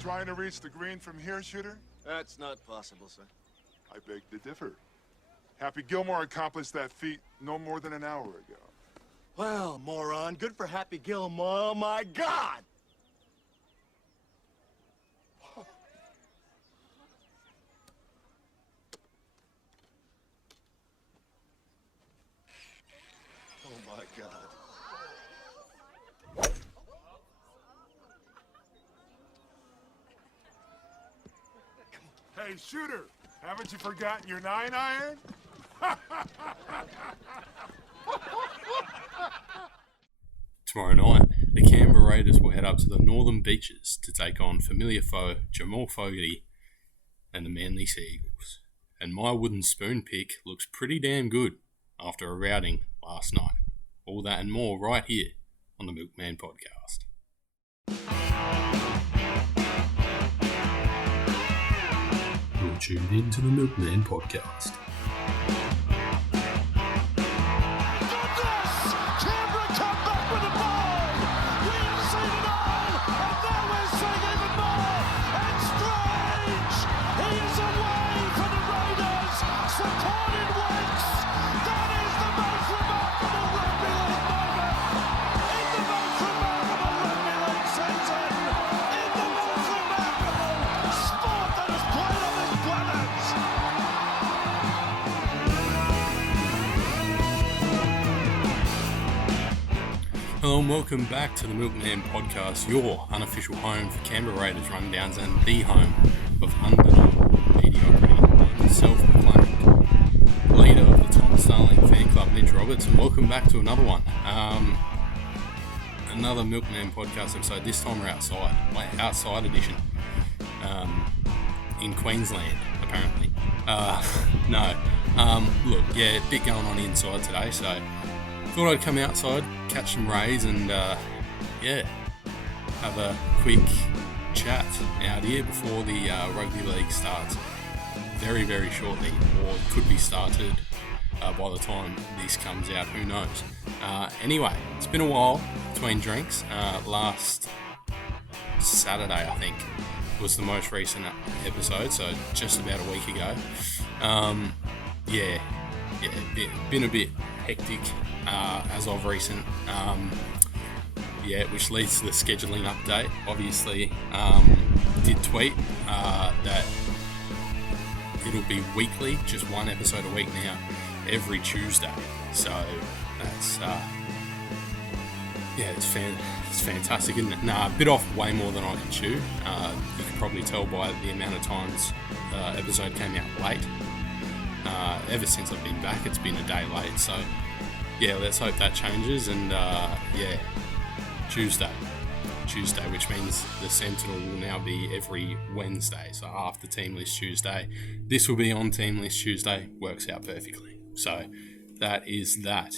Trying to reach the green from here, shooter? That's not possible, sir. I beg to differ. Happy Gilmore accomplished that feat no more than an hour ago. Well, moron, good for Happy Gilmore. Oh, my God! Oh, my God. Hey, shooter, haven't you forgotten your 9-iron? Tomorrow night, the Canberra Raiders will head up to the Northern Beaches to take on familiar foe JAMAL FOGARTY and the Manly Sea Eagles. And my wooden spoon pick looks pretty damn good after a routing last night. All that and more right here on the Milkman Podcast. You're tuned in to the Milkman Podcast. Hello and welcome back to the Milkman Podcast, your unofficial home for Canberra Raiders rundowns and the home of undeniable mediocrity. I'm self-proclaimed leader of the Tom Starling Fan Club, Mitch Roberts, and welcome back to another one. Another Milkman Podcast episode. This time we're outside, outside edition, in Queensland, apparently. Look, yeah, a bit going on inside today, so thought I'd come outside, catch some rays, and have a quick chat out here before the rugby league starts very, very shortly, or it could be started by the time this comes out, who knows. Anyway, it's been a while between drinks. Last Saturday, I think, was the most recent episode, so just about a week ago. Been a bit hectic as of recent, which leads to the scheduling update. Obviously, did tweet that it'll be weekly, just one episode a week now, every Tuesday. So that's it's fantastic, isn't it? Nah, a bit off way more than I can chew. You can probably tell by the amount of times episode came out late. Ever since I've been back, it's been a day late. So yeah, let's hope that changes. And Tuesday, which means the Sentinel will now be every Wednesday. So after Team List Tuesday, this will be on Team List Tuesday. Works out perfectly. So that is that.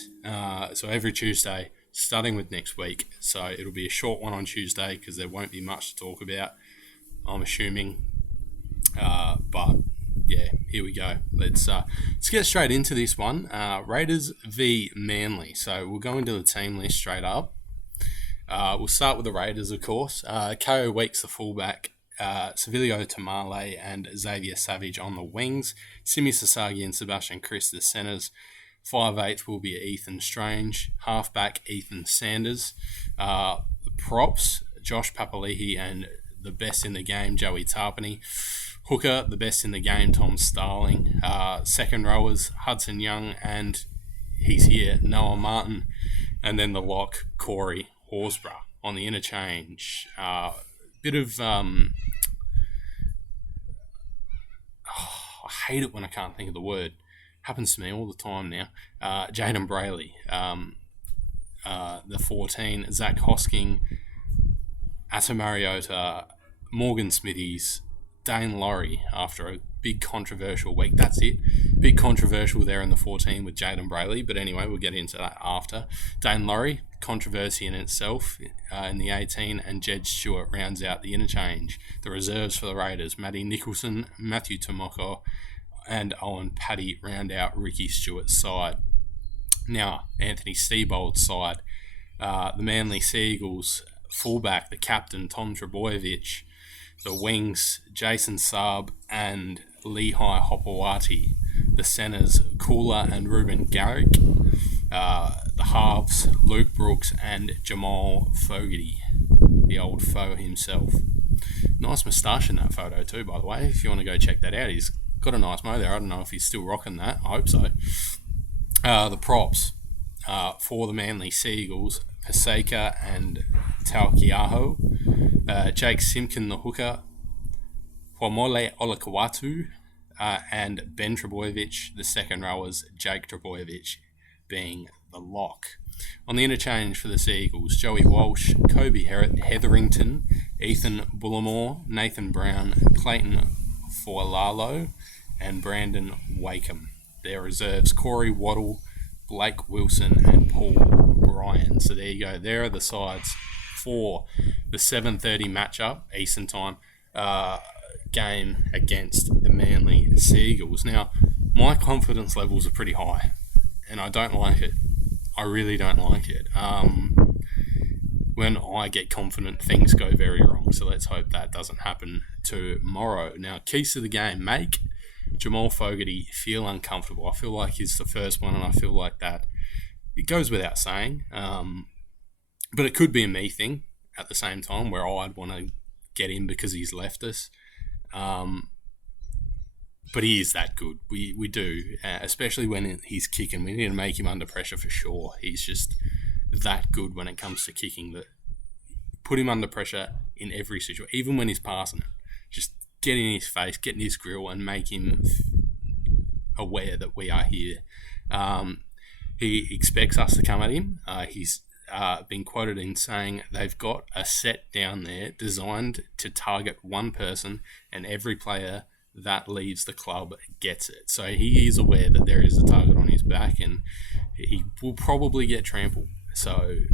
So every Tuesday, starting with next week. So it'll be a short one on Tuesday because there won't be much to talk about, I'm assuming. But yeah, here we go. Let's get straight into this one. Raiders v Manly. So we'll go into the team list straight up. We'll start with the Raiders, of course. Ko Weeks, the fullback. Sevilio Tamale and Xavier Savage on the wings. Simi Sasagi and Sebastian Chris, the centres. 5'8" will be Ethan Strange. Halfback, Ethan Sanders. The props, Josh Papali'i and the best in the game, Joey Tarpany. Hooker, the best in the game, Tom Starling. Second rowers, Hudson Young, and he's here, Noah Martin. And then the lock, Corey Horsburgh on the interchange. Bit of... I hate it when I can't think of the word. Happens to me all the time now. Jaden Brayley, the 14, Zach Hosking, Ata Mariota, Morgan Smithies, Dane Laurie after a big controversial week. That's it. Big controversial there in the 14 with Jaden Brayley. But anyway, we'll get into that after. Dane Laurie, controversy in itself in the 18, and Jed Stewart rounds out the interchange. The reserves for the Raiders, Matty Nicholson, Matthew Tomoko, and Owen Paddy round out Ricky Stewart's side. Now, Anthony Seibold's side, the Manly Sea Eagles fullback, the captain, Tom Trebojevic, The wings, Jason Saab and Lehigh Hopewati. The centers, Kula and Ruben Garrick. The halves, Luke Brooks and Jamal Fogarty, the old foe himself. Nice moustache in that photo too, by the way, if you want to go check that out. He's got a nice mo there. I don't know if he's still rocking that. I hope so. The props for the Manly Seagulls, Paseka and Taukiaho, Jake Simkin the hooker, Huamole Olakawatu, and Ben Trebojevic, the second rowers, Jake Trebojevic being the lock. On the interchange for the Seagulls, Joey Walsh, Kobe Hetherington, Ethan Bullimore, Nathan Brown, Clayton Forlalo, and Brandon Wakeham. Their reserves, Corey Waddle, Blake Wilson, and Paul Bryan. So there you go. There are the sides for the 7:30 matchup, Eastern Time, game against the Manly Seagulls. Now, my confidence levels are pretty high, and I don't like it. I really don't like it. When I get confident, things go very wrong. So let's hope that doesn't happen tomorrow. Now, keys to the game. Make Jamal Fogarty feel uncomfortable. I feel like he's the first one, and I feel like that it goes without saying. But it could be a me thing at the same time, where I'd want to get him because he's left us. But he is that good. We do, especially when he's kicking. We need to make him under pressure for sure. He's just that good when it comes to kicking. That put him under pressure in every situation, even when he's passing it. Just get in his face, get in his grill, and make him aware that we are here. He expects us to come at him. He's been quoted in saying they've got a set down there designed to target one person, and every player that leaves the club gets it. So he is aware that there is a target on his back, and he will probably get trampled. So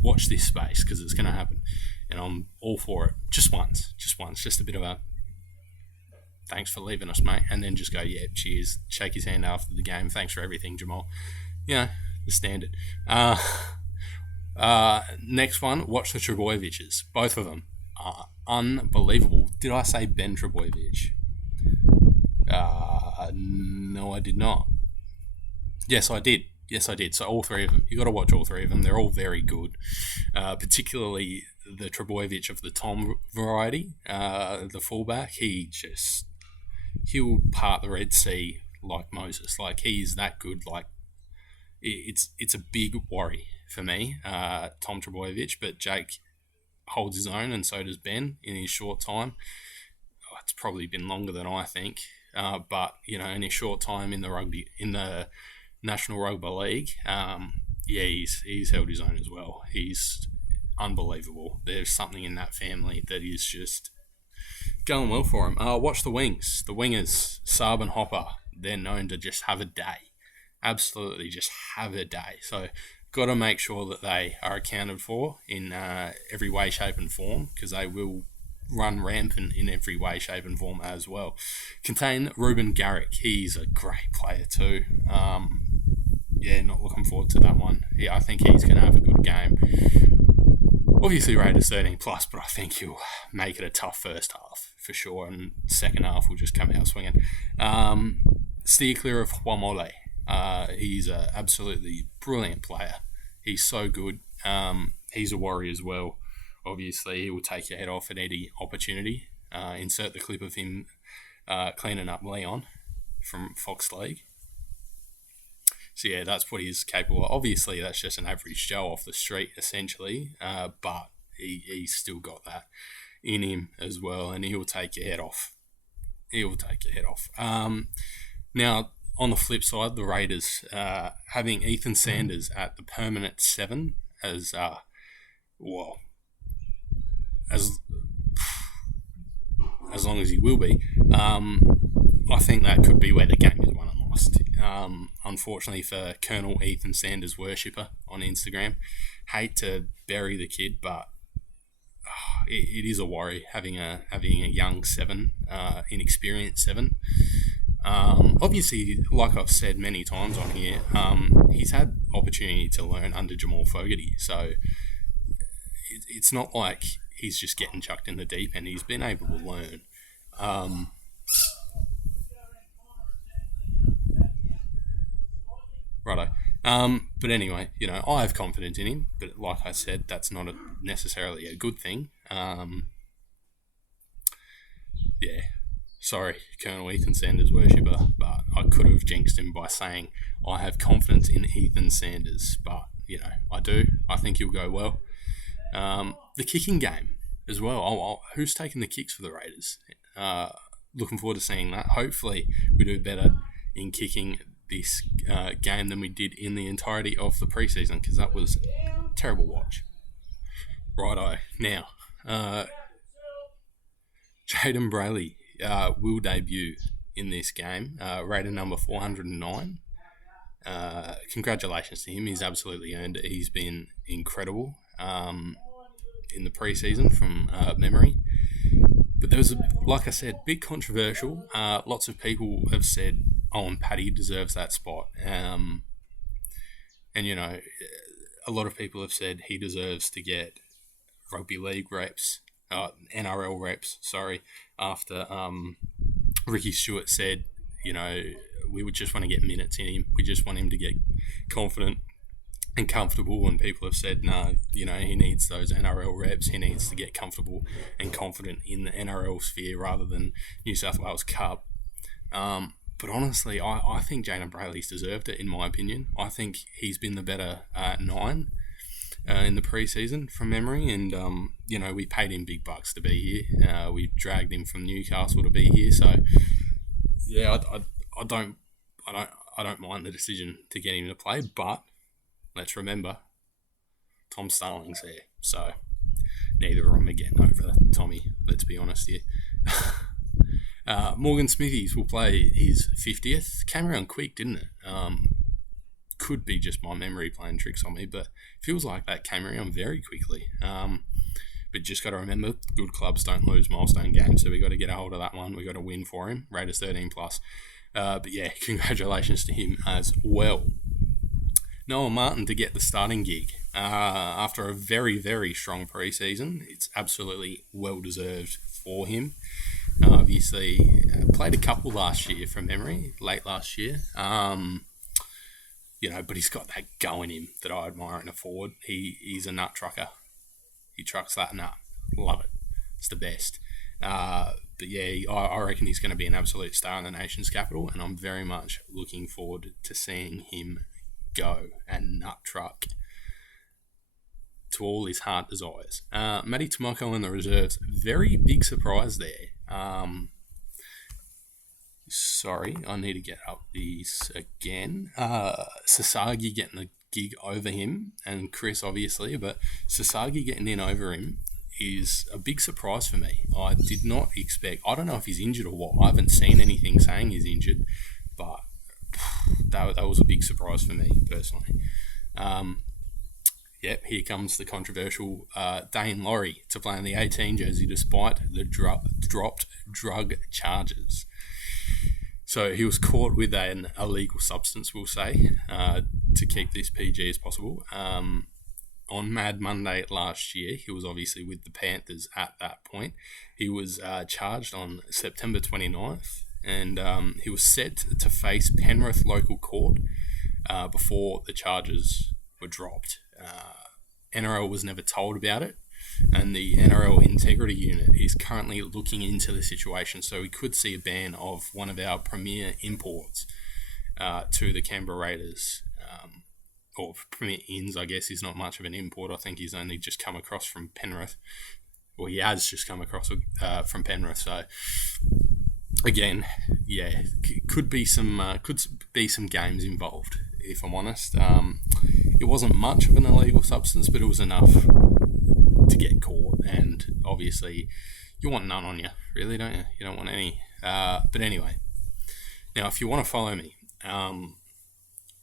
watch this space, because it's going to happen, and I'm all for it. Just once, just a bit of a thanks for leaving us, mate, and then just go, yeah, cheers, shake his hand after the game, thanks for everything, Jamal. Yeah, the standard. Next one, watch the Trebojeviches. Both of them are unbelievable. Did I say Ben Trebojevic? No, I did not. Yes, I did. So all three of them. You got to watch all three of them. They're all very good. Particularly the Trebojevic of the Tom variety, the fullback. He'll part the Red Sea like Moses. Like, he's that good. Like, it's a big worry for me, Tom Trebojevic. But Jake holds his own, and so does Ben in his short time. It's probably been longer than I think. But, in his short time in the National Rugby League, he's held his own as well. He's unbelievable. There's something in that family that is just going well for him. Watch the wings. The wingers, Saab and Hopper, they're known to just have a day. Absolutely just have a day. So got to make sure that they are accounted for in every way, shape and form, because they will run rampant in every way, shape and form as well. Contain Ruben Garrick. He's a great player too. Not looking forward to that one. Yeah, I think he's going to have a good game. Obviously rated 13 plus, but I think he'll make it a tough first half for sure, and second half will just come out swinging. Steer clear of Huamole. He's an absolutely brilliant player. He's so good. He's a worry as well. Obviously, he will take your head off at any opportunity. Insert the clip of him cleaning up Leon from Fox League. So yeah, that's what he's capable of. Obviously, that's just an average Joe off the street, essentially. But he's still got that in him as well, and he'll take your head off. Now, on the flip side, the Raiders having Ethan Sanders at the permanent 7 as long as he will be. I think that could be where the game is won and lost. Unfortunately for Colonel Ethan Sanders worshipper on Instagram, hate to bury the kid, but it is a worry having a young 7, inexperienced 7. Obviously, like I've said many times on here, he's had opportunity to learn under Jamal Fogarty, so it's not like he's just getting chucked in the deep end. He's been able to learn. Righto. But anyway, I have confidence in him. But like I said, that's not necessarily a good thing. Yeah. Sorry, Colonel Ethan Sanders worshipper, but I could have jinxed him by saying I have confidence in Ethan Sanders. But, I do. I think he'll go well. The kicking game as well. Who's taking the kicks for the Raiders? Looking forward to seeing that. Hopefully we do better in kicking this game than we did in the entirety of the preseason, because that was a terrible watch. Righto. Now, Jaden Brayley will debut in this game, Raider number 409. Congratulations to him. He's absolutely earned it. He's been incredible in the preseason from memory. But there was, like I said, big controversial. Lots of people have said, and Paddy deserves that spot. And, a lot of people have said he deserves to get rugby league reps, NRL reps, after Ricky Stewart said, we would just want to get minutes in him. We just want him to get confident and comfortable, and people have said, no, he needs those NRL reps. He needs to get comfortable and confident in the NRL sphere rather than New South Wales Cup. But honestly, I think Jaden Brayley's deserved it, in my opinion. I think he's been the better 9 in the preseason from memory, and we paid him big bucks to be here. We dragged him from Newcastle to be here, so yeah, I don't mind the decision to get him to play, but let's remember, Tom Starling's there, so neither of them are getting over Tommy, let's be honest here. Morgan Smithies will play his 50th. Came around quick, didn't it? Could be just my memory playing tricks on me, but feels like that came around very quickly. But just got to remember, good clubs don't lose milestone games, so we got to get a hold of that one. We got to win for him. Raiders 13+. But yeah, congratulations to him as well. Noah Martin to get the starting gig after a very, very strong preseason. It's absolutely well-deserved for him. Obviously, played a couple last year from memory, late last year. But he's got that go in him that I admire in a forward. He's a nut trucker. He trucks that nut. Love it. It's the best. But yeah, I reckon he's going to be an absolute star in the nation's capital, and I'm very much looking forward to seeing him go and nut truck to all his heart desires. Matty Tomoko in the reserves, very big surprise there. Sorry, I need to get up these again. Sasagi getting the gig over him, and Chris obviously, but Sasagi getting in over him is a big surprise for me. I did not expect, I don't know if he's injured or what, I haven't seen anything saying he's injured, but that was a big surprise for me personally. Yep, here comes the controversial Dane Laurie to play in the 18 jersey despite the dropped drug charges. So he was caught with an illegal substance, we'll say, to keep this PG as possible. On Mad Monday last year, he was obviously with the Panthers at that point. He was charged on September 29th, and he was set to face Penrith local court before the charges were dropped. NRL was never told about it, and the NRL Integrity Unit is currently looking into the situation, so we could see a ban of one of our premier imports to the Canberra Raiders, or premier ins, I guess. He's not much of an import. I think he's only just come across from Penrith, or he has just come across from Penrith, so again, yeah, could be some games involved, if I'm honest. It wasn't much of an illegal substance, but it was enough to get caught, and obviously you want none on you, really, don't you? You don't want any. But anyway, now if you want to follow me,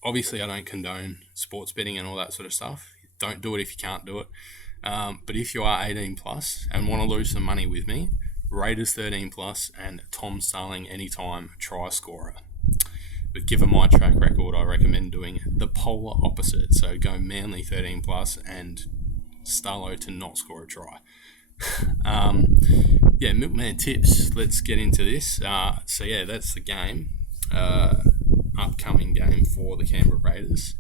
obviously I don't condone sports betting and all that sort of stuff. Don't do it if you can't do it. But if you are 18 plus and want to lose some money with me, Raiders 13 plus and Tom Starling anytime try scorer. But given my track record, I recommend doing the polar opposite. So go Manly 13 plus and Starlo to not score a try. Milkman tips. Let's get into this. That's the game. Upcoming game for the Canberra Raiders.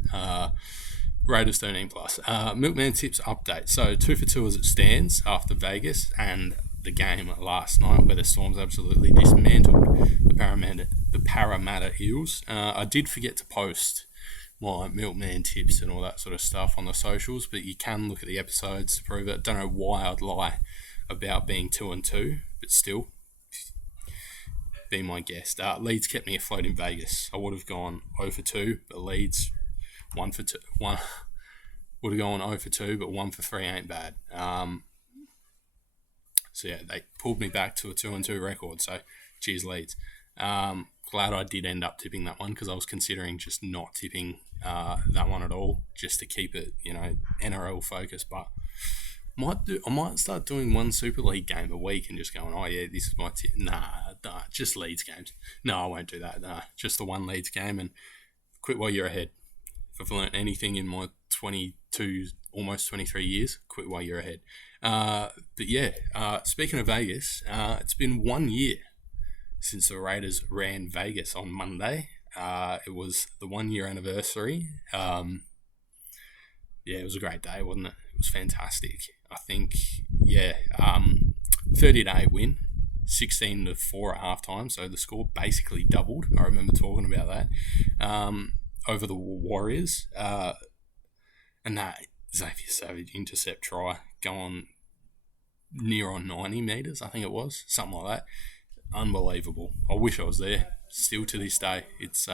Raiders 13 plus. Milkman tips update. So 2 for 2 as it stands after Vegas and the game last night where the Storms absolutely dismantled the Parramatta Eels. I did forget to post my Milkman tips and all that sort of stuff on the socials, but you can look at the episodes to prove it. Don't know why I'd lie about being 2-2, but still, be my guest. Leeds kept me afloat in Vegas. I would have gone 0 for 2, but Leeds 1 for 2. Would have gone 0 for 2, but 1 for 3 ain't bad. They pulled me back to a 2-2 record. So, cheers, Leeds. Glad I did end up tipping that one because I was considering just not tipping that one at all, just to keep it, NRL focused. But I might start doing one Super League game a week and just going, oh yeah, this is my tip. Nah, just Leeds games. No, I won't do that. Nah, just the one Leeds game and quit while you're ahead. If I've learnt anything in my 22, almost 23 years, quit while you're ahead. Speaking of Vegas, it's been 1 year since the Raiders ran Vegas on Monday. It was the 1 year anniversary. It was a great day, wasn't it? It was fantastic. I think, 30-8 win, 16-4 at halftime. So the score basically doubled. I remember talking about that over the Warriors. And that Xavier Savage intercept try going near on 90 metres, I think it was, something like that. Unbelievable. I wish I was there. Still to this day, it's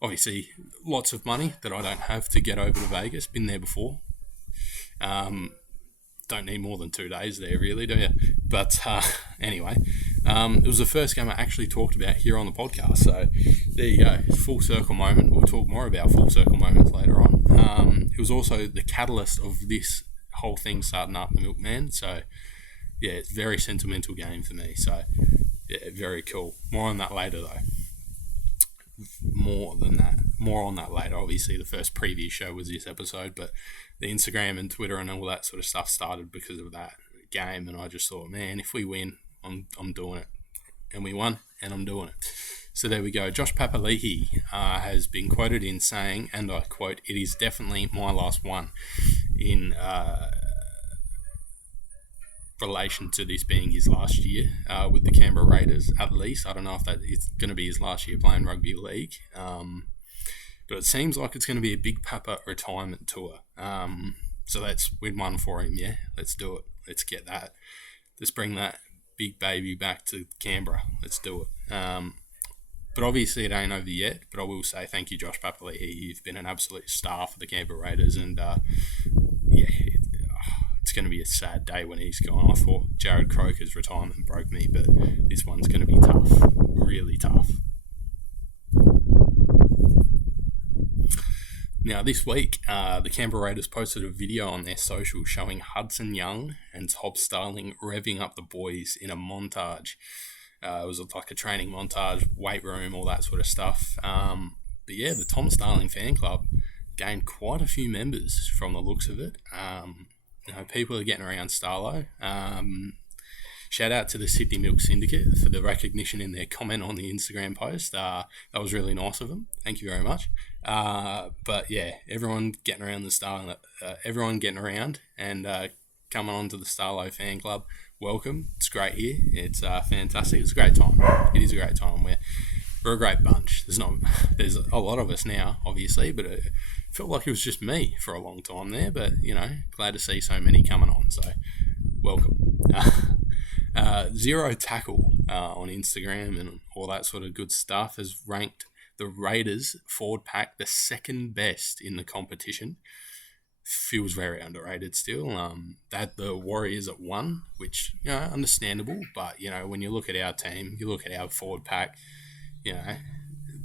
obviously lots of money that I don't have to get over to Vegas. Been there before. Don't need more than 2 days there, really, do you? But anyway, it was the first game I actually talked about here on the podcast. So there you go, full circle moment. We'll talk more about full circle moments later on. It was also the catalyst of this whole thing starting up, the Milkman. So yeah, it's a very sentimental game for me. So yeah, very cool. More on that later though. More on that later. Obviously, the first preview show was this episode, but the Instagram and Twitter and all that sort of stuff started because of that game, and I just thought, man, if we win, I'm doing it. And we won, and I'm doing it. So there we go. Josh Papali'i has been quoted in saying, and I quote, "It is definitely my last one," in relation to this being his last year with the Canberra Raiders, at least. I don't know if that it's going to be his last year playing rugby league, but it seems like it's going to be a big Papa retirement tour. So let's win one for him, yeah? Let's do it. Let's get that. Let's bring that big baby back to Canberra. Let's do it. But obviously it ain't over yet, but I will say thank you, Josh Papali'i. You've been an absolute star for the Canberra Raiders, and it's going to be a sad day when he's gone. I thought Jared Croker's retirement broke me, but this one's going to be tough, really tough. Now, this week, the Canberra Raiders posted a video on their social showing Hudson Young and Tom Starling revving up the boys in a montage. It was like a training montage, weight room, all that sort of stuff. The Tom Starling Fan Club gained quite a few members from the looks of it. People are getting around Starlo. Shout out to the Sydney Milk Syndicate for the recognition in their comment on the Instagram post. That was really nice of them. Thank you very much. Everyone getting around the Starlo, everyone getting around and coming on to the Starlo Fan Club. Welcome. It's great here. It's fantastic. It's a great time. It is a great time. We're a great bunch. There's a lot of us now, obviously, but it felt like it was just me for a long time there. But glad to see so many coming on. So welcome. Zero Tackle on Instagram and all that sort of good stuff has ranked the Raiders forward pack the second best in the competition. Feels very underrated still. They had the Warriors at 1, which understandable. But when you look at our team, you look at our forward pack.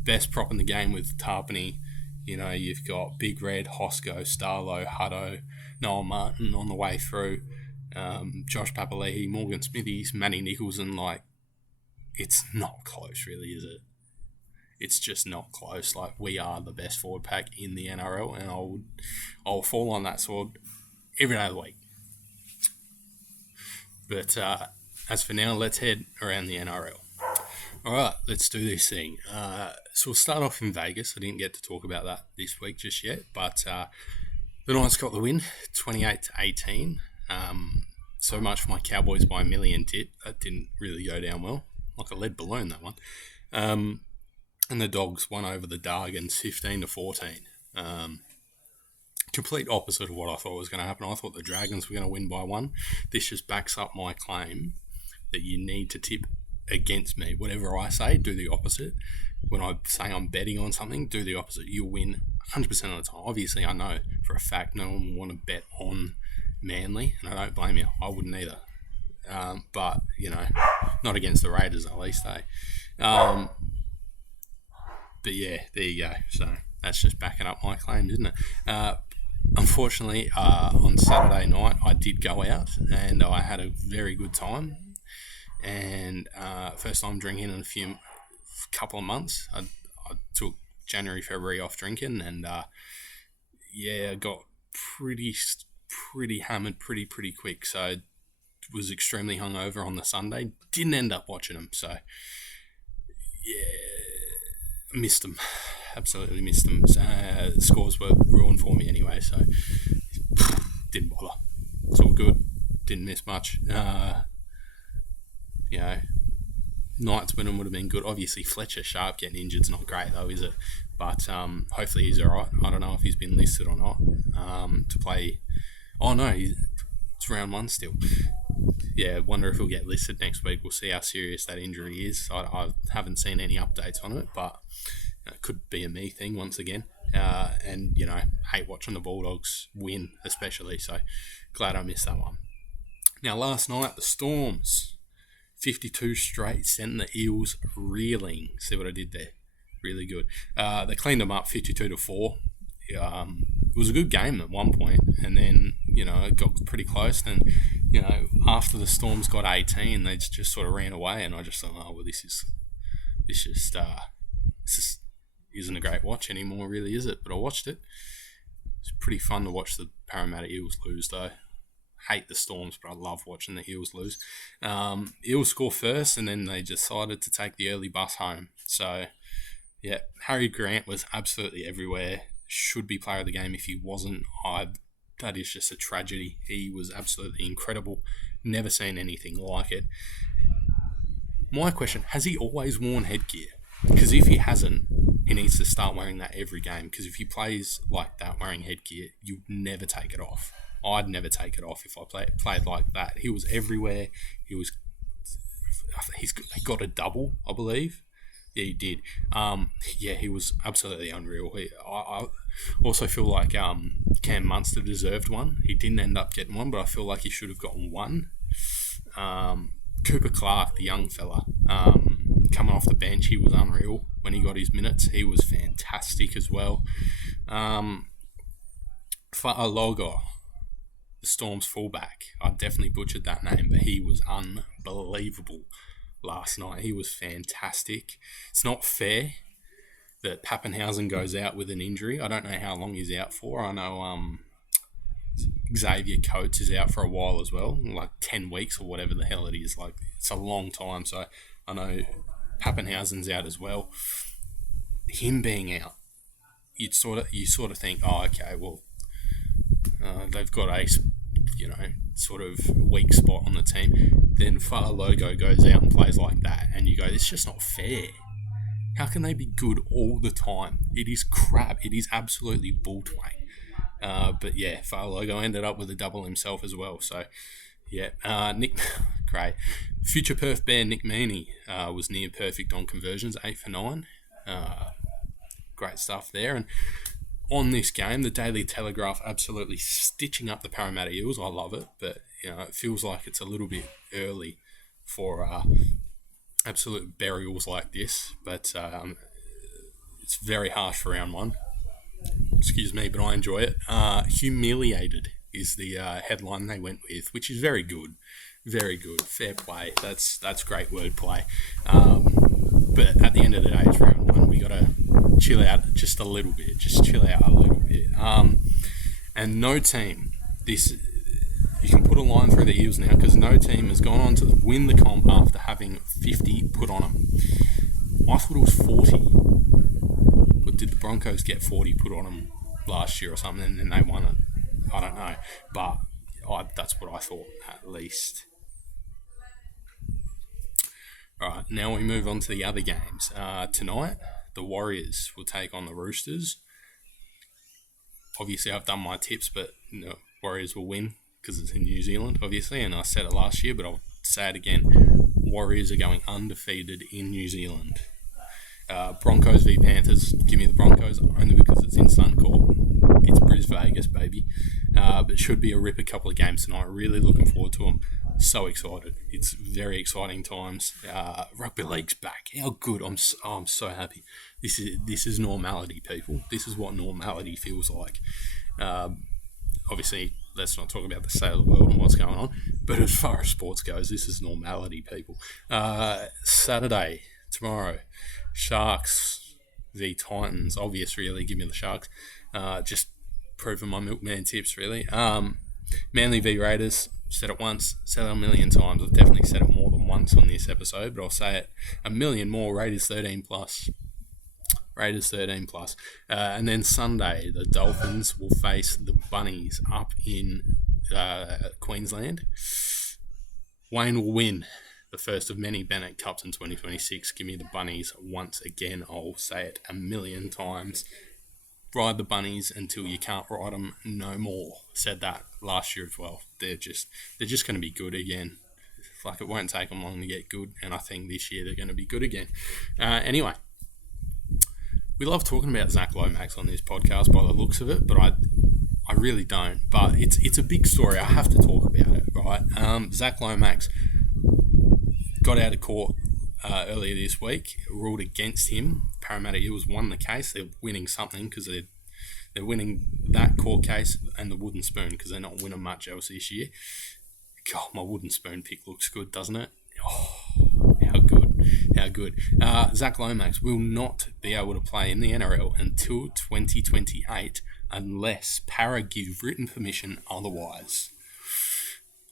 Best prop in the game with Tarpany. You've got Big Red, Hosco, Starlo, Hutto, Noel Martin on the way through. Josh Papali'i, Morgan Smithies, Matty Nicholson. It's not close, really, is it? It's just not close. We are the best forward pack in the NRL, and I'll fall on that sword every day of the week. But as for now, let's head around the NRL. All right, let's do this thing. So we'll start off in Vegas. I didn't get to talk about that this week just yet, but the Knights got the win, 28-18. So much for my Cowboys by a million tip. That didn't really go down well. Like a lead balloon, that one. And the Dogs won over the Dargans 15-14. Complete opposite of what I thought was going to happen. I thought the Dragons were going to win by 1. This just backs up my claim that you need to tip against me. Whatever I say, do the opposite. When I say I'm betting on something, do the opposite. You'll win 100% of the time. Obviously, I know for a fact no one will want to bet on Manly, and I don't blame you. I wouldn't either. But, not against the Raiders at least, eh? But yeah, there you go. So that's just backing up my claim, isn't it? Unfortunately, on Saturday night, I did go out and I had a very good time. And first time drinking in a couple of months. I took January, February off drinking, and I got pretty hammered pretty quick. So was extremely hungover on the Sunday. Didn't end up watching them. So yeah, missed them. Absolutely missed them. The scores were ruined for me anyway, so didn't bother. It's all good. Didn't miss much. Knights winning would have been good. Obviously, Fletcher Sharp getting injured's not great though, is it? But hopefully he's all right. I don't know if he's been listed or not to play. Oh no, it's round 1 still. Yeah, wonder if he'll get listed next week. We'll see how serious that injury is. I haven't seen any updates on it, but it could be a me thing once again. And hate watching the Bulldogs win, especially. So glad I missed that one. Now, last night, the Storms, 52 straight, sent the Eels reeling. See what I did there? Really good. They cleaned them up 52-4. It was a good game at one point, and then, it got pretty close. And, after the Storms got 18, they just sort of ran away, and I just thought, oh, well, this isn't a great watch anymore, really, is it? But I watched it. It's pretty fun to watch the Parramatta Eels lose, though. Hate the Storms, but I love watching the Eels lose. Eels score first, and then they decided to take the early bus home. So, yeah, Harry Grant was absolutely everywhere. Should be player of the game if he wasn't. That is just a tragedy. He was absolutely incredible. Never seen anything like it. My question, has he always worn headgear? Because if he hasn't, he needs to start wearing that every game. Because if he plays like that, wearing headgear, you never take it off. I'd never take it off if I played like that. He was everywhere. He got a double, I believe. Yeah, he did. He was absolutely unreal. I also feel like Cam Munster deserved one. He didn't end up getting one, but I feel like he should have gotten one. Cooper Clark, the young fella, coming off the bench, he was unreal when he got his minutes. He was fantastic as well. Fa'alogo, the Storm's fullback. I definitely butchered that name, but he was unbelievable last night. He was fantastic. It's not fair that Pappenhausen goes out with an injury. I don't know how long he's out for. I know Xavier Coates is out for a while as well, like 10 weeks or whatever the hell it is. Like, it's a long time. So I know Pappenhausen's out as well. Him being out, you sort of think, oh, okay, well, they've got a sort of weak spot on the team. Then Fa'alogo goes out and plays like that, and you go, it's just not fair. How can they be good all the time? It is crap. It is absolutely bull twang. But yeah, Fa'alogo ended up with a double himself as well. So yeah, Nick, great. Future Perth Bear Nick Meaney was near perfect on conversions, 8 for 9. Great stuff there. And on this game, the Daily Telegraph absolutely stitching up the Parramatta Eels. I love it, but it feels like it's a little bit early for absolute burials like this. But it's very harsh for round 1. Excuse me, but I enjoy it. Humiliated is the headline they went with, which is very good. Very good. Fair play. That's great wordplay. But at the end of the day, it's round 1. We got to chill out just a little bit. Just chill out a little bit. And no team, this You can put a line through the Eels now because no team has gone on to win the comp after having 50 put on them. I thought it was 40. But did the Broncos get 40 put on them last year or something and then they won it? I don't know. But that's what I thought, at least. Alright, now we move on to the other games. Tonight, the Warriors will take on the Roosters. Obviously, I've done my tips, but the Warriors will win because it's in New Zealand, obviously, and I said it last year, but I'll say it again. Warriors are going undefeated in New Zealand. Broncos v Panthers. Give me the Broncos, only because it's in Suncorp. It's Bris Vegas, baby. But it should be a ripper couple of games tonight. Really looking forward to them. So excited. It's very exciting times. Rugby league's back. How good. I'm so happy. This is normality, people. This is what normality feels like. Obviously, let's not talk about the state of the world and what's going on. But as far as sports goes, this is normality, people. Saturday, tomorrow, Sharks v Titans. Obvious, really. Give me the Sharks. Just proving my milkman tips, really. Manly v Raiders. Said it once, said it a million times. I've definitely said it more than once on this episode, but I'll say it a million more. Raiders 13 plus. Raiders 13 plus. And then Sunday, the Dolphins will face the Bunnies up in Queensland. Wayne will win the first of many Bennett Cups in 2026. Give me the Bunnies once again. I'll say it a million times. Ride the Bunnies until you can't ride them no more. Said that last year as well. They're just going to be good again. Like, it won't take them long to get good, and I think this year they're going to be good again. Anyway, we love talking about Zach Lomax on this podcast by the looks of it, but I really don't. But it's a big story. I have to talk about it, right? Zach Lomax got out of court earlier this week, ruled against him. Parramatta Eels won the case. They're winning something because they're winning that court case and the wooden spoon because they're not winning much else this year. God, my wooden spoon pick looks good, doesn't it? Oh, how good. Zach Lomax will not be able to play in the NRL until 2028 unless Para give written permission otherwise.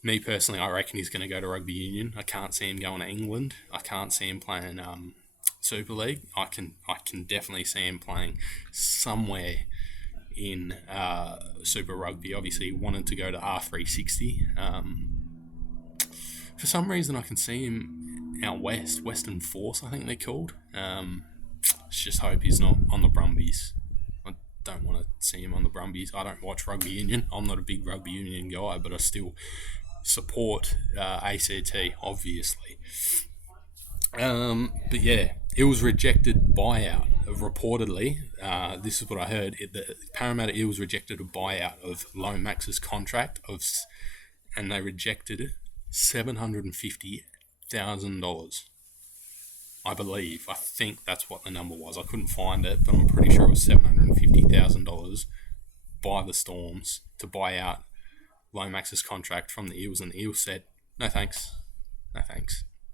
Me personally, I reckon he's going to go to rugby union. I can't see him going to England. I can't see him playing Super League. I can definitely see him playing somewhere in Super Rugby. Obviously, he wanted to go to R360. For some reason, I can see him out west, Western Force, I think they're called. Let's just hope he's not on the Brumbies. I don't want to see him on the Brumbies. I don't watch rugby union. I'm not a big rugby union guy, but I still support ACT, obviously. But yeah, it was rejected buyout. Reportedly, this is what I heard. The Parramatta Eels rejected a buyout of Lomax's contract and they rejected $750,000. I believe. I think that's what the number was. I couldn't find it, but I'm pretty sure it was $750,000 by the Storms to buy out Lomax's contract from the Eels, and the Eels said, no thanks.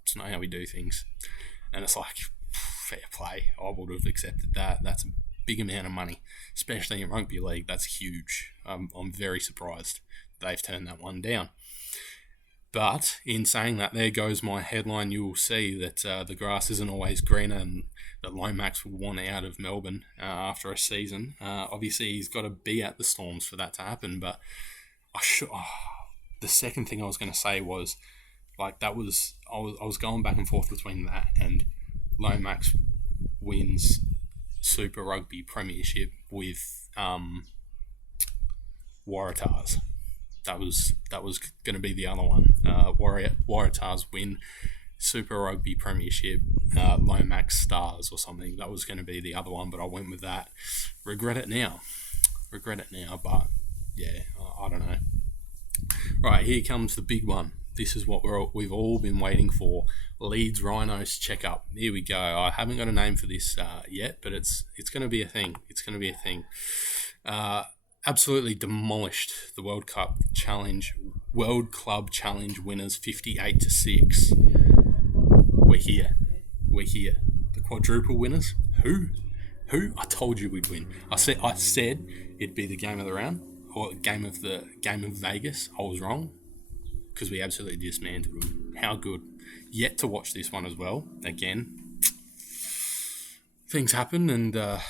It's not how we do things. And it's like, fair play. I would have accepted that. That's a big amount of money, especially in rugby league. That's huge. I'm very surprised they've turned that one down. But in saying that, there goes my headline. You will see that the grass isn't always greener and that Lomax will want out of Melbourne after a season. Obviously, he's got to be at the Storms for that to happen, but the second thing I was going to say was, like, I was going back and forth between that and Lomax wins Super Rugby Premiership with Waratahs. That was going to be the other one. Waratahs win Super Rugby Premiership, Lomax Stars or something. That was going to be the other one, but I went with that. Regret it now, but yeah, I don't know. Right, here comes the big one. This is what we've all been waiting for. Leeds Rhinos checkup. Here we go. I haven't got a name for this yet, but it's going to be a thing. Absolutely demolished the World Club Challenge winners 58-6. We're here. The quadruple winners. Who? I told you we'd win. I said it'd be the game of the round or game of Vegas. I was wrong. because we absolutely dismantled them. How good. Yet to watch this one as well. Again, things happen, and the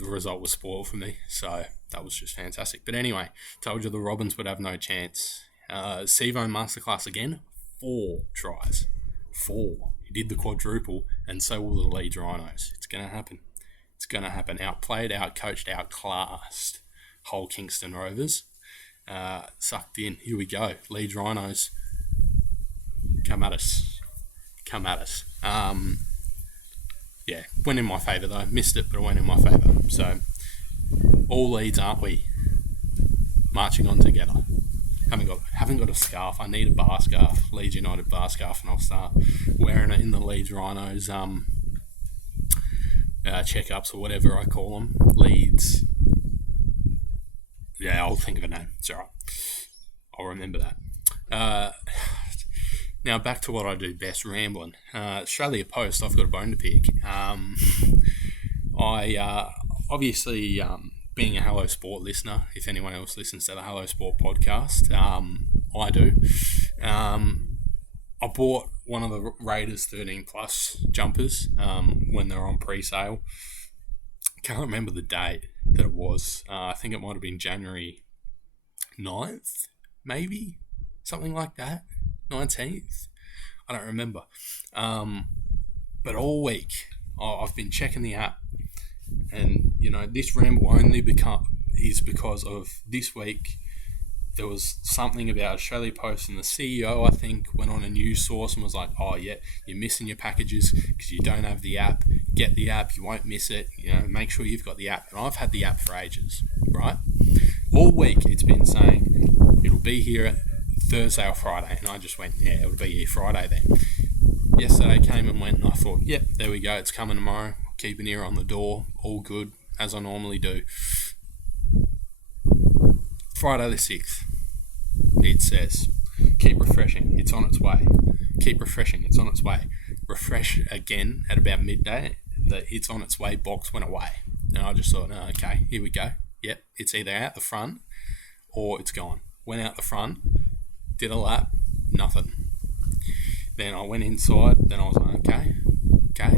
result was spoiled for me. So that was just fantastic. But anyway, told you the Robins would have no chance. Sivo masterclass again, 4 tries. 4. He did the quadruple, and so will the Leeds Rhinos. It's going to happen. It's going to happen. Outplayed, outcoached, outclassed. Whole Kingston Rovers. Sucked in. Here we go. Leeds Rhinos. Come at us. Come at us. Went in my favour though. Missed it, but it went in my favour. So, all Leeds, aren't we? Marching on together. Haven't got a scarf. I need a bar scarf. Leeds United bar scarf, and I'll start wearing it in the Leeds Rhinos checkups or whatever I call them. Leeds. Yeah, I'll think of a name. It's alright. I'll remember that. Now back to what I do best, rambling. Australia Post, I've got a bone to pick. I obviously, being a Hello Sport listener, if anyone else listens to the Hello Sport podcast, I do. I bought one of the Raiders 13 Plus jumpers when they were on pre-sale. Can't remember the date that it was. I think it might have been January 9th, maybe? Something like that. 19th? I don't remember. But all week, I've been checking the app. And, this ramble only is because of this week. There was something about Australia Post, and the CEO, I think, went on a news source and was like, oh, yeah, you're missing your packages because you don't have the app. Get the app, you won't miss it. Make sure you've got the app. And I've had the app for ages, right? All week it's been saying it'll be here Thursday or Friday. And I just went, yeah, it'll be here Friday then. Yesterday came and went, and I thought, yep, there we go. It's coming tomorrow. Keep an ear on the door. All good, as I normally do. Friday the 6th, it says, keep refreshing, it's on its way. Keep refreshing, it's on its way. Refresh again at about midday, the it's on its way box went away. And I just thought, oh, okay, here we go. Yep, it's either out the front or it's gone. Went out the front, did a lap, nothing. Then I went inside, then I was like, okay.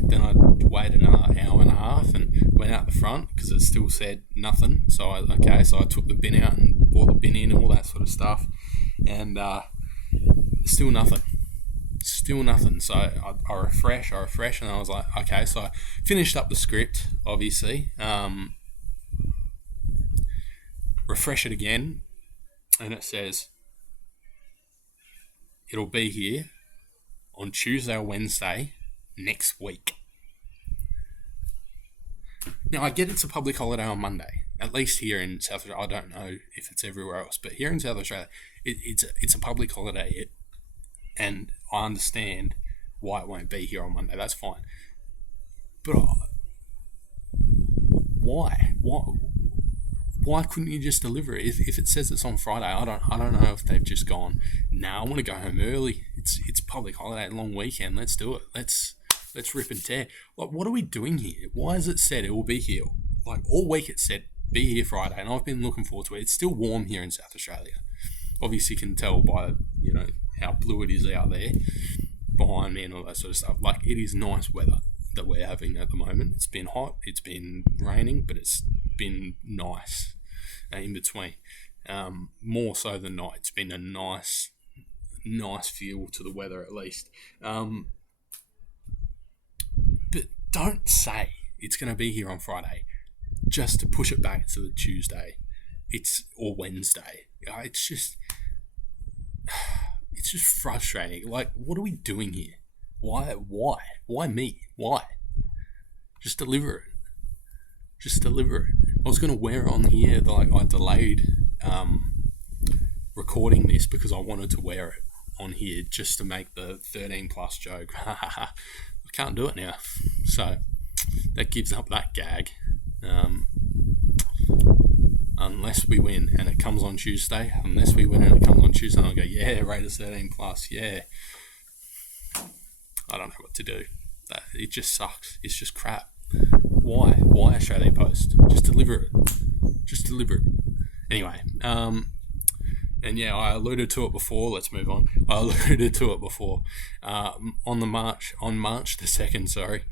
Then I waited another hour and a half and went out the front because it still said nothing. So I took the bin out and brought the bin in and all that sort of stuff. And still nothing. So I refresh, and I was like, okay. So I finished up the script, obviously. Refresh it again, and it says it'll be here on Tuesday or Wednesday next week. Now, I get it's a public holiday on Monday, at least here in South Australia. I don't know if it's everywhere else, but here in South Australia, it's a public holiday, and I understand why it won't be here on Monday. That's fine. But why? Why couldn't you just deliver it? If it says it's on Friday, I don't know if they've just gone, I want to go home early. It's public holiday, long weekend. Let's do it. Let's rip and tear. Like, what are we doing here? Why has it said it will be here? Like, all week it said be here Friday, and I've been looking forward to it. It's still warm here in South Australia. Obviously, you can tell by, how blue it is out there behind me and all that sort of stuff. Like, it is nice weather that we're having at the moment. It's been hot, it's been raining, but it's been nice in between. More so than not, it's been a nice feel to the weather at least. But don't say it's going to be here on Friday just to push it back to the Tuesday or Wednesday. It's just frustrating. Like, what are we doing here? Why me? Why? Just deliver it. I was going to wear it on here, I delayed recording this because I wanted to wear it on here just to make the 13 plus joke. I can't do it now. So that gives up that gag. Unless we win and it comes on Tuesday. I'll go, yeah, Raiders 13 plus, yeah. I don't know what to do. It just sucks. It's just crap. Why Australia Post? Just deliver it. Anyway, And yeah, I alluded to it before. Let's move on. I alluded to it before. On March the 2nd, sorry,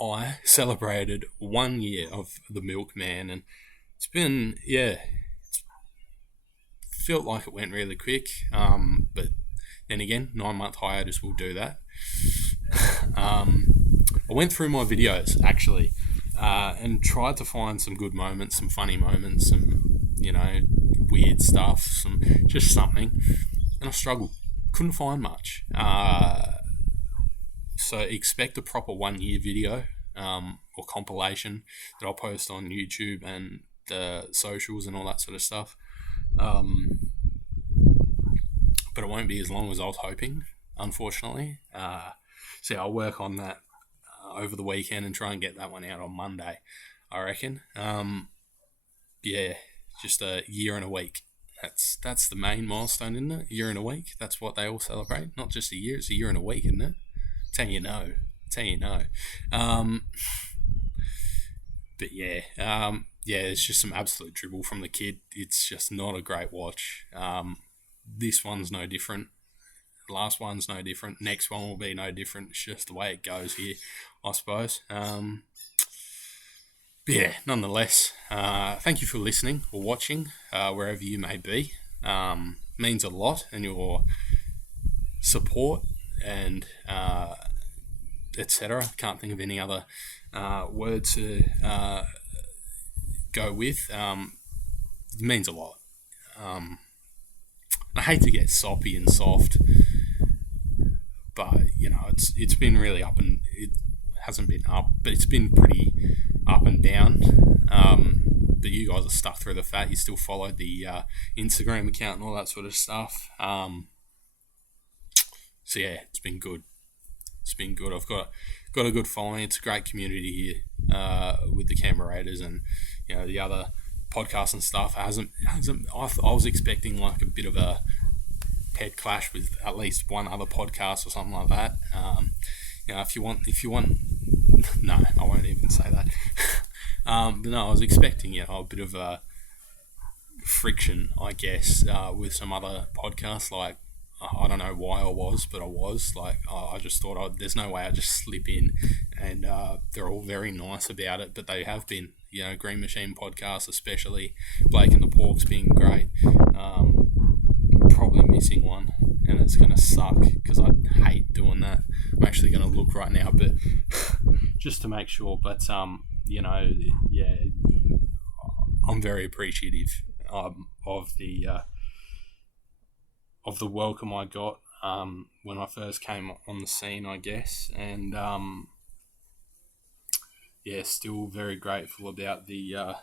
I celebrated 1 year of the Milkman, and it's been, felt like it went really quick. But then again, 9-month hiatus will do that. I went through my videos actually, and tried to find some good moments, some funny moments, some, weird stuff, just something, and I struggled. Couldn't find much. So expect a proper 1 year video, or compilation that I'll post on YouTube and the socials and all that sort of stuff. But it won't be as long as I was hoping, unfortunately. So I'll work on that over the weekend and try and get that one out on Monday, I reckon. Just a year and a week. That's the main milestone, isn't it? Year and a week. That's what they all celebrate. Not just a year, it's a year and a week, isn't it? That's how you know. But it's just some absolute dribble from the kid. It's just not a great watch. This one's no different. Last one's no different. Next one will be no different. It's just the way it goes here, I suppose. Nonetheless, thank you for listening or watching, wherever you may be. Means a lot, and your support and etc. Can't think of any other word to go with. It means a lot. I hate to get soppy and soft, but it's been really up, and it hasn't been up, but it's been pretty up and down. But you guys are stuck through the fat. You still followed the Instagram account and all that sort of stuff. It's been good. I've got a good following. It's a great community here with the Canberra Raiders and the other podcasts and stuff. I was expecting like a bit of a head clash with at least one other podcast or something like that. If you want, no, I won't even say that. But no, I was expecting a bit of a friction, I guess, with some other podcasts. Like, I don't know why I was, but I was like, I just thought there's no way I'd just slip in, and they're all very nice about it, but they have been. Green Machine podcast, especially Blake and the Pork's been great. Probably missing one, and it's gonna suck because I hate doing that. I'm actually gonna look right now, but just to make sure. But I'm very appreciative of the welcome I got when I first came on the scene, I guess, and still very grateful about the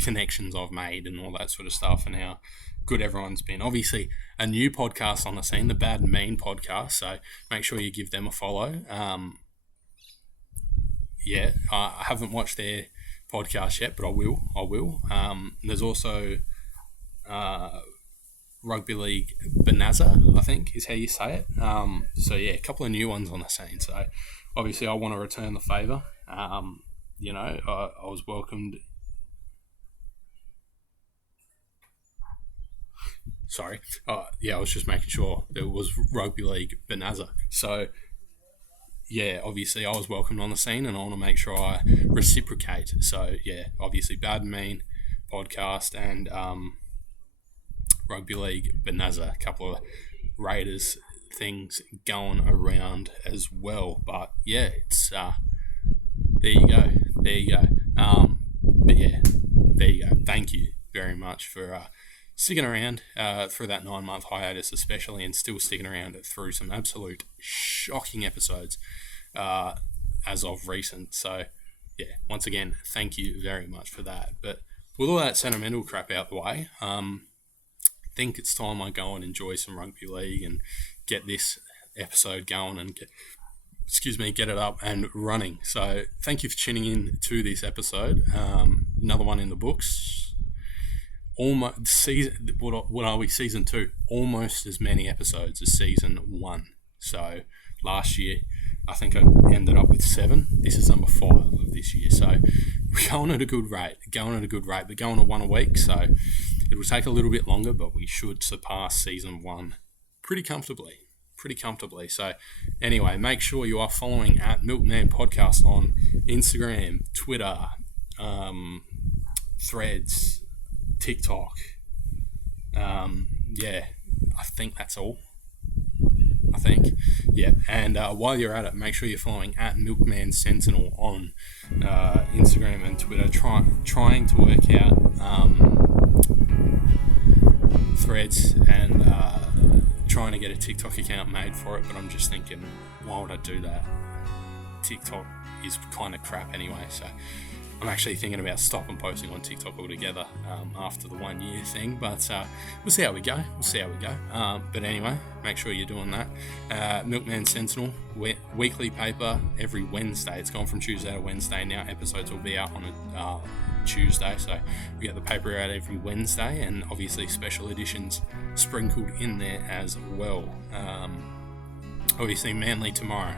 connections I've made and all that sort of stuff, and how good everyone's been. Obviously, a new podcast on the scene, the Bad and Mean podcast, so make sure you give them a follow. I haven't watched their podcast yet, but I will. There's also Rugby League Bonanza, I think is how you say it. A couple of new ones on the scene. So obviously I want to return the favour. I was welcomed. Sorry. I was just making sure there was Rugby League Bonanza. So obviously I was welcomed on the scene, and I want to make sure I reciprocate. So obviously Bad and Mean podcast and Rugby League Bonanza, a couple of Raiders things going around as well. But it's there you go. There you go. Thank you very much for sticking around through that 9-month hiatus, especially, and still sticking around through some absolute shocking episodes as of recent. So once again, thank you very much for that. But with all that sentimental crap out the way, I think it's time I go and enjoy some rugby league and get this episode going and get it up and running. So thank you for tuning in to this episode. Another one in the books. almost season. What are we? Season 2, almost as many episodes as season 1. So last year, I think I ended up with 7. This is number 5 of this year. So we're going at a good rate. We're going to 1 a week. So it will take a little bit longer, but we should surpass season 1 pretty comfortably. So anyway, make sure you are following at Milkman Podcast on Instagram, Twitter, Threads, TikTok. I think that's all. And while you're at it, make sure you're following at Milkman Sentinel on Instagram and Twitter. Trying to work out Threads and trying to get a TikTok account made for it, but I'm just thinking, why would I do that? TikTok is kind of crap anyway, so I'm actually thinking about stopping posting on TikTok altogether after the 1 year thing, but we'll see how we go. But anyway, make sure you're doing that. Milkman Sentinel, weekly paper every Wednesday. It's gone from Tuesday to Wednesday now. Episodes will be out on a Tuesday, so we get the paper out every Wednesday, and obviously special editions sprinkled in there as well. Obviously Manly tomorrow.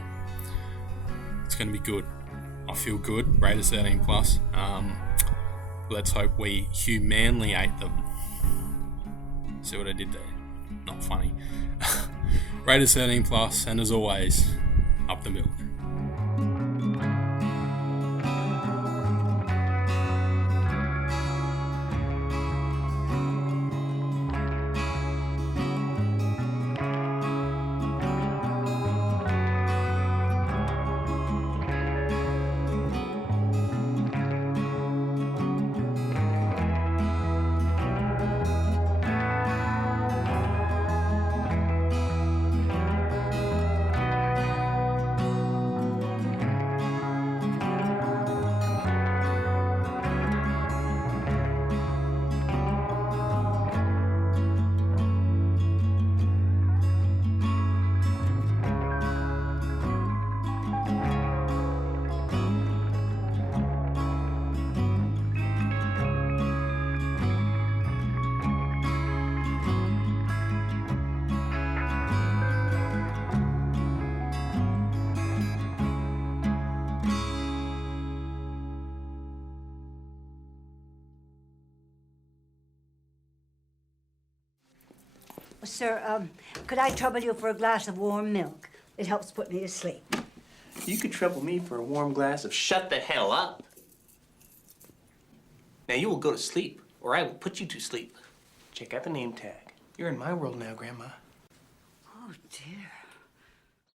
It's going to be good. I feel good. Raiders 13 plus. Let's hope we humiliate them. See what I did there? Not funny. Raiders 13 plus, and as always, up the milk. Sir, could I trouble you for a glass of warm milk? It helps put me to sleep. You could trouble me for a warm glass of shut the hell up. Now you will go to sleep, or I will put you to sleep. Check out the name tag. You're in my world now, Grandma. Oh, dear.